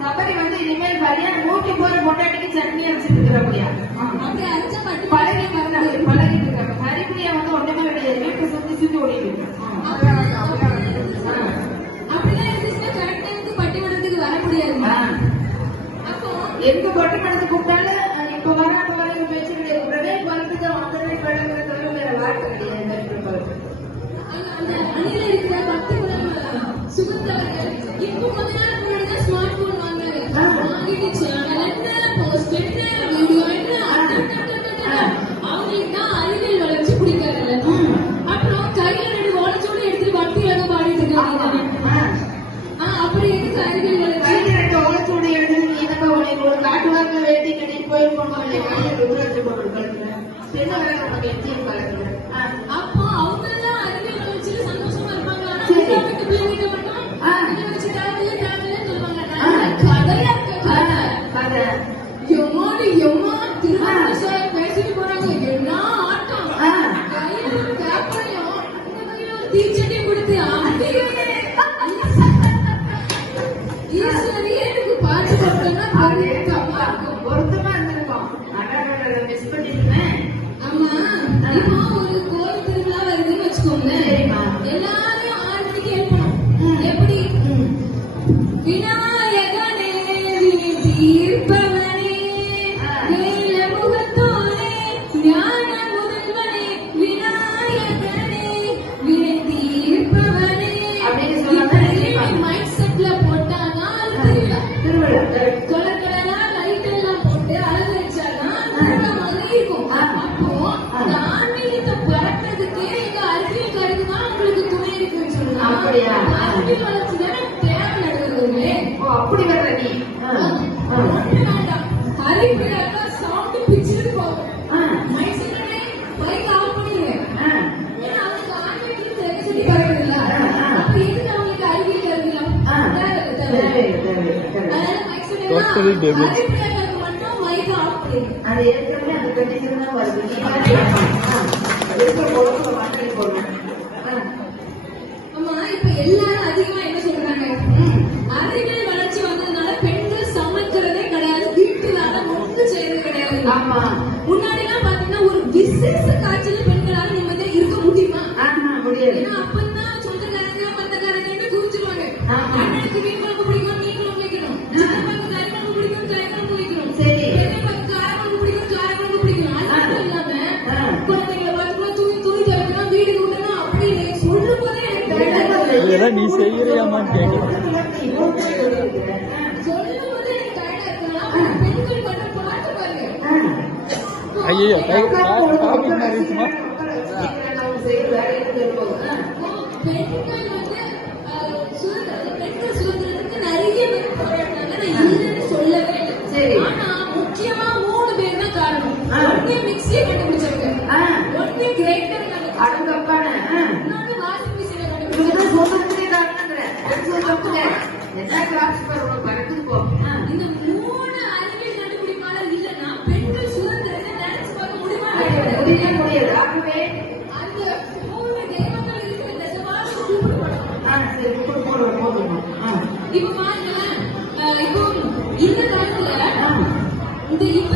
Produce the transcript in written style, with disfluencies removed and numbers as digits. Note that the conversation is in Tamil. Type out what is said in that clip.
சபரி வந்து இனிமேல் வரையா மூட்டி போற பொட்டாட்டிக்கு சட்னி அரைச்சிட்டு இருக்கிற முடியா பழகிட்டு இருக்காங்க. ஹரிபிரியா வந்து ஒன்றுமே கிடையாது, வீட்டு சுத்தி சுத்தி ஓடிட்டு எங்க பட்டிமன்றத்துக்கு கூப்பிட்டாலும் இப்ப வர பேச்சு கிடையாது. உடனே பழத்துக்கு உடனே பழகிற தவிர வேற வார்த்தை கிடையாது. இப்போ கொஞ்ச நேரம் முன்னாடி ஸ்மார்ட் போன் வாங்கிட்டு போஸ்ட் வீடியோ அவங்களுக்கு தான் அறிவியல் வளர்ச்சி பிடிக்காதுல்ல. அப்புறம் கையில 2 ஓலச்சோடு எடுத்துட்டு பக்தியாக பாடிட்டு இருக்காங்க. அப்படி எதுக்கு அறிவியல் வளர்ச்சி? கையில 2 ஓலச்சோடு எடுத்து நீங்க ஒரு காட்டுவாங்க வேட்டி கட்டிட்டு போயிருப்போம். அப்போ அவங்க எல்லாம் அறிவியல் வளர்ச்சியில சந்தோஷமா இருப்பாங்க. ஆனா பிள்ளைகிட்ட மட்டும் பேசிட்டு போறாங்க. என்ன ஆட்டம்! தீச்சட்டி கொடுத்து ஈஸ்வரியனுக்கு பாட்டு போட்டோம்னா பொருத்தமா இருந்திருக்கோம். மிஸ் பண்ணிருந்தேன். ஆமா, இப்போ ஒரு கோயில் திருவிழா வருதுன்னு வச்சுக்கோங்க, எல்லாரையும் 6 மணிக்கு எழுப்பணும். எப்படி? விநாயகனே தீர்ப்பவனே வேல முகத்தோனே ஞான முதல்வனே விநாயகனே வினை தீர்ப்பவனே அப்படின்னு சொன்னா மைண்ட் செட்ல போட்டாதான் திருவிழா. கலர் லைட் எல்லாம் போட்டு அலங்கரிச்சாதான் திருவிழா மாதிரி இருக்கும். அப்போ அந்த ஆன்மீகத்தை பறக்கிறதுக்கு எங்க அறிவியல் கருதுதான் உங்களுக்கு துணை இருக்குன்னு சொல்லலாம். அறிவியல் வளர்ச்சி தானே தேவை நடக்குதுங்களே. அப்படி வர்ற நீ ஹரிபிரியாக்கா சவுண்ட் பிச்சுட்டு போகும். மைண்ட் செட்டே பைக் ஆஃப் பண்ணிடுவேன். ஏன்னா அவங்களுக்கு ஆன்மீகத்தில் தெரிஞ்சு பறக்குதுல்ல. அப்ப எதுக்கு அவங்களுக்கு அறிவியல் கருதுலாம்? ஹரிபிரியாக்காக்கு மட்டும் மைக் ஆஃப் பண்ணிடுவேன். அது ஏற்கனவே அந்த கண்டிஷன் தான் வருது. ஆமா, இப்ப எல்லாரும் அதிகமா என்ன சொல்றாங்க? அறிவியல் வளர்ச்சி வந்ததுனால பெண்கள் சமைக்கிறதே கிடையாது, வீட்டுல ஒன்று செய்யறது கிடையாது. ஆமா, முன்னாடி எல்லாம் பாத்தீங்கன்னா ஒரு விசேஷ காட்சியில பெண்களால நிம்மதியா இருக்க முடியுமா? முடியாது. ஏன்னா அப்பதான் சொந்தக்காரங்க பந்தக்காரங்க குறிச்சிருவாங்க. அண்ணனுக்கு மீன் குழம்பு பிடிக்கும், மீன் குழம்பு வைக்கணும். சின்னப்பாக்கு கறி குழம்பு பிடிக்கும், கறி குழம்பு வைக்கணும். பெரியப்பாக்கு கார குழம்பு பிடிக்கும், கார குழம்பு பிடிக்கணும். அது மட்டும் இல்லாம குழந்தைங்களை பார்த்துக்கலாம், துணி துவைக்கணும், வீடு கூட்டணும். அப்படி சொல்லும் போதே நீ செய்யறியாமான்னு கேட்கிறேன். சொல்லும் போதே எனக்கு டயர்டா இருக்கலாம். பெண்கள் மட்டும் பாட்டு பாருங்க. ஐயோ டாபிக் மாதிரி இருக்குமா? பெண்கள் வந்து பெண்கள் சுதந்திரத்துக்கு நிறைய பேர் போராடினாங்க. நான் இல்லைன்னு சொல்லவே இல்லை. ஆனா முக்கியமா 3 பேர் தான் காரணம். ஒண்ணு மிக்ஸியை கண்டுபிடிச்சவங்க, ஒண்ணு கிரைண்டர் அடுத்தப்பான இன்னொன்னு வாஷிங் மிஷினை கண்டுபிடிச்சவங்க. இந்த 3 அறிவியல் கண்டுபிடிப்பாளர் இல்லைன்னா பெண்கள் சுதந்திரத்தை நினைச்சு பார்க்க முடியுமா? முடியாது. ஆகவே அந்த 3 தெய்வங்கள் இருக்கிற தசவாக கூப்பிடப்படும். இப்ப பாருங்க, இப்போ இந்த காலத்துல இந்த இப்ப